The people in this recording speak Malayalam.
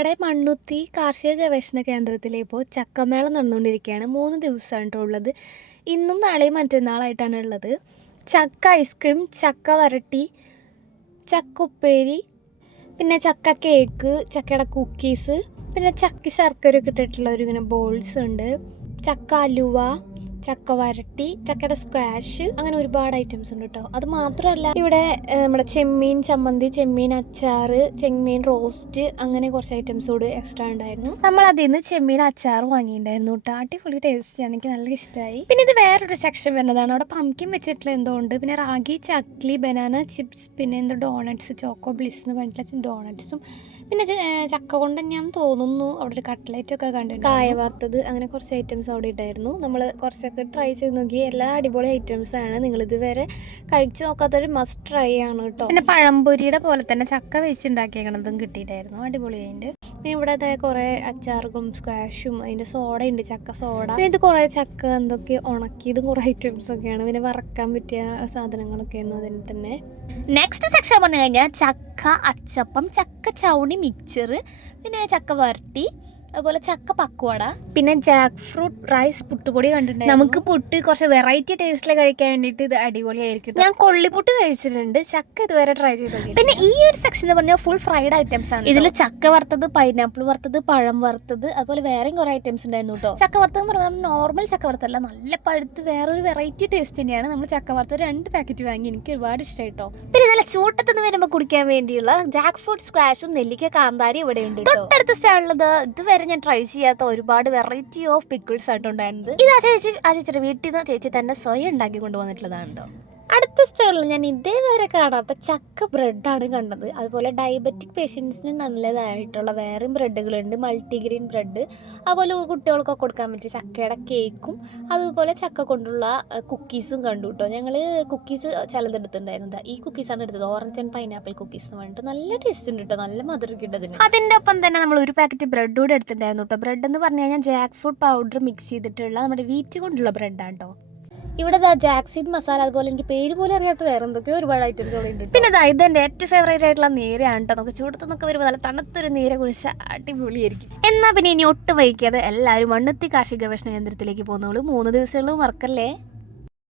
നമ്മുടെ മണ്ണുത്തി കാർഷിക ഗവേഷണ കേന്ദ്രത്തിലെ ഇപ്പോൾ ചക്കമേള നടന്നുകൊണ്ടിരിക്കുകയാണ്. 3 ദിവസമാണ് കേട്ടോ ഉള്ളത്. ഇന്നും നാളെയും മറ്റന്നാളായിട്ടാണ് ഉള്ളത്. ചക്ക ഐസ്ക്രീം, ചക്ക വരട്ടി, ചക്ക ഉപ്പേരി, പിന്നെ ചക്ക കേക്ക്, ചക്കയുടെ കുക്കീസ്, പിന്നെ ചക്ക ശർക്കരയൊക്കെ ഇട്ടിട്ടുള്ള ഒരു ഇങ്ങനെ ബോൾസ് ഉണ്ട്, ചക്ക അലുവ, ചക്ക വരട്ടി, ചക്കയുടെ സ്ക്വാഷ്, അങ്ങനെ ഒരുപാട് ഐറ്റംസ് ഉണ്ട് കേട്ടോ. അത് മാത്രമല്ല ഇവിടെ നമ്മുടെ ചെമ്മീൻ ചമ്മന്തി, ചെമ്മീൻ അച്ചാർ, ചെമ്മീൻ റോസ്റ്റ്, അങ്ങനെ കുറച്ച് ഐറ്റംസ് കൂടി എക്സ്ട്രാ ഉണ്ടായിരുന്നു. നമ്മൾ അതിൽ നിന്ന് ചെമ്മീൻ അച്ചാർ വാങ്ങിയിട്ടുണ്ടായിരുന്നു കേട്ടോ. അടിപൊളി ടേസ്റ്റ്, എനിക്ക് നല്ല ഇഷ്ടമായി. പിന്നെ ഇത് വേറൊരു സെക്ഷൻ വരുന്നതാണ്. അവിടെ പംകിൻ വെച്ചിട്ടുള്ള എന്തോ ഉണ്ട്, പിന്നെ റാഗി ചക്ലി, ബനാന ചിപ്സ്, പിന്നെ എന്തോ ഡോണറ്റ്സ്, ചോക്കോ ബ്ലിസ് എന്ന് പറഞ്ഞിട്ടുള്ള ഡോണറ്റ്സും, പിന്നെ ചക്ക കൊണ്ട് തന്നെയാണെന്ന് തോന്നുന്നു അവിടെ ഒരു കട്ട്ലറ്റ് ഒക്കെ കണ്ടിട്ടുണ്ട്, കായ വറുത്തത്, അങ്ങനെ കുറച്ച് ഐറ്റംസ് അവിടെ ഉണ്ടായിരുന്നു. നമ്മൾ കുറച്ചൊക്കെ ട്രൈ ചെയ്ത് നോക്കി. എല്ലാ അടിപൊളി ഐറ്റംസ് ആണ്. നിങ്ങൾ ഇതുവരെ കഴിച്ച് നോക്കാത്തൊരു മസ്റ്റ് ട്രൈ ആണ് കേട്ടോ. പിന്നെ പഴംപൊരിയുടെ പോലെ തന്നെ ചക്ക വെച്ചുണ്ടാക്കിയേക്കണതും കിട്ടിയിട്ടായിരുന്നു, അടിപൊളിയായിട്ട്. പിന്നെ ഇവിടെ കുറേ അച്ചാറുകളും സ്ക്വാഷും അതിൻ്റെ സോഡ ഉണ്ട്, ചക്ക സോഡ. പിന്നെ ഇത് കുറേ ചക്ക എന്തൊക്കെ ഉണക്കിയതും കുറേ ഐറ്റംസ് ഒക്കെയാണ്. പിന്നെ വറക്കാൻ പറ്റിയ സാധനങ്ങളൊക്കെയായിരുന്നു അതിൽ തന്നെ. നെക്സ്റ്റ് സെക്ഷൻ പറഞ്ഞു കഴിഞ്ഞാൽ ചക്ക അച്ചപ്പം, ചക്ക ചൗണി മിക്സർ, പിന്നെ ചക്ക വരട്ടി, അതുപോലെ ചക്ക പക്വട, പിന്നെ ജാക്ക് ഫ്രൂട്ട് റൈസ് പുട്ടുപൊടി കണ്ടിട്ടുണ്ട്. നമുക്ക് പുട്ട് കുറച്ച് വെറൈറ്റി ടേസ്റ്റിൽ കഴിക്കാൻ വേണ്ടിയിട്ട് ഇത് അടിപൊളിയായിരിക്കും. ഞാൻ കൊള്ളിപ്പുട്ട് കഴിച്ചിട്ടുണ്ട്, ചക്ക ഇതുവരെ ട്രൈ ചെയ്തത്. പിന്നെ ഈ ഒരു സെക്ഷൻ എന്ന് പറഞ്ഞാൽ ഫുൾ ഫ്രൈഡ് ഐറ്റംസ് ആണ്. ഇതിൽ ചക്ക വറുത്തത്, പൈനാപ്പിൾ വറുത്തത്, പഴം വറുത്തത്, അതുപോലെ വേറെയും കുറെ ഐറ്റംസ് ഉണ്ടായിരുന്നു കേട്ടോ. ചക്ക വറുത്തത് എന്ന് പറഞ്ഞാൽ നോർമൽ ചക്ക വറുത്തല്ല, നല്ല പഴുത്ത് വേറൊരു വെറൈറ്റി ടേസ്റ്റ് തന്നെയാണ്. നമ്മൾ ചക്ക വറുത്തത് 2 പാക്കറ്റ് വാങ്ങി, എനിക്ക് ഒരുപാട് ഇഷ്ടമായിട്ടോ. പിന്നെ നല്ല ചൂട്ടത്തുനിന്ന് വരുമ്പോൾ കുടിക്കാൻ വേണ്ടിയുള്ള ജാക്ക് ഫ്രൂട്ട് സ്ക്വാഷും നെല്ലിക്ക കാന്താരി ഇവിടെ ഉണ്ട്. തൊട്ടടുത്ത സ്റ്റാളുള്ളത് ഇതുവരെ ഞാൻ ട്രൈ ചെയ്യാത്ത ഒരുപാട് വെറൈറ്റി ഓഫ് പിക്കിൾസ് ആയിട്ടുണ്ടായിരുന്നത്. ഇത് ആ ചേച്ചിയുടെ വീട്ടിൽ നിന്ന് ചേച്ചി തന്നെ സ്വയം ഉണ്ടാക്കി കൊണ്ടുവന്നിട്ടുള്ളതാണ് കേട്ടോ. അടുത്ത സ്റ്റോറിൽ ഞാൻ ഇതേവരെ കാണാത്ത ചക്ക ബ്രെഡാണ് കണ്ടത്. അതുപോലെ ഡയബറ്റിക് പേഷ്യൻസിന് നല്ലതായിട്ടുള്ള വേറെയും ബ്രെഡുകളുണ്ട്, മൾട്ടിഗ്രെയിൻ ബ്രെഡ്, അതുപോലെ കുട്ടികൾക്കൊക്കെ കൊടുക്കാൻ പറ്റിയ ചക്കയുടെ കേക്കും, അതുപോലെ ചക്ക കൊണ്ടുള്ള കുക്കീസും കണ്ടു കേട്ടോ. ഞങ്ങൾ കുക്കീസ് ചിലതെടുത്തിട്ടുണ്ടായിരുന്നത്, ഈ കുക്കീസാണ് എടുത്തത്, ഓറഞ്ച് ആൻഡ് പൈനാപ്പിൾ കുക്കീസ് പറഞ്ഞിട്ട്. നല്ല ടേസ്റ്റ് ഉണ്ട് കേട്ടോ, നല്ല മധുരം കിട്ടതിന്. അതിൻ്റെ ഒപ്പം തന്നെ നമ്മൾ ഒരു പാക്കറ്റ് ബ്രെഡ് കൂടെ എടുത്തിട്ടുണ്ടായിരുന്നു കേട്ടോ. ബ്രെഡ് എന്ന് പറഞ്ഞു കഴിഞ്ഞാൽ ജാക്ക് ഫ്രൂട്ട് പൗഡർ മിക്സ് ചെയ്തിട്ടുള്ള നമ്മുടെ വീറ്റ് കൊണ്ടുള്ള ബ്രെഡാണ് കേട്ടോ. ഇവിടെ ജാക്സീഡ് മസാല, അതുപോലെ എനിക്ക് പേര് പോലും അറിയാത്ത വേറെ എന്തൊക്കെയോ ഒരുപാട് ഐറ്റംസ് അവിടെ ഉണ്ട്. പിന്നെ ഇത് എൻ്റെ ഏറ്റവും ഫേവറേറ്റ് ആയിട്ടുള്ള നീരയാണ് കേട്ടോ. നമുക്ക് ചൂടത്തൊക്കെ വരുമ്പോൾ നല്ല തണുത്തൊരു നീര കുടിച്ചാൽ അടിപൊളിയായിരിക്കും. എന്നാൽ പിന്നെ ഇനി ഒട്ടും വൈകാതെ എല്ലാവരും മണ്ണുത്തി കാർഷിക ഗവേഷണ കേന്ദ്രത്തിലേക്ക് പോകുന്നോളൂ. 3 ദിവസങ്ങളും മറക്കല്ലേ.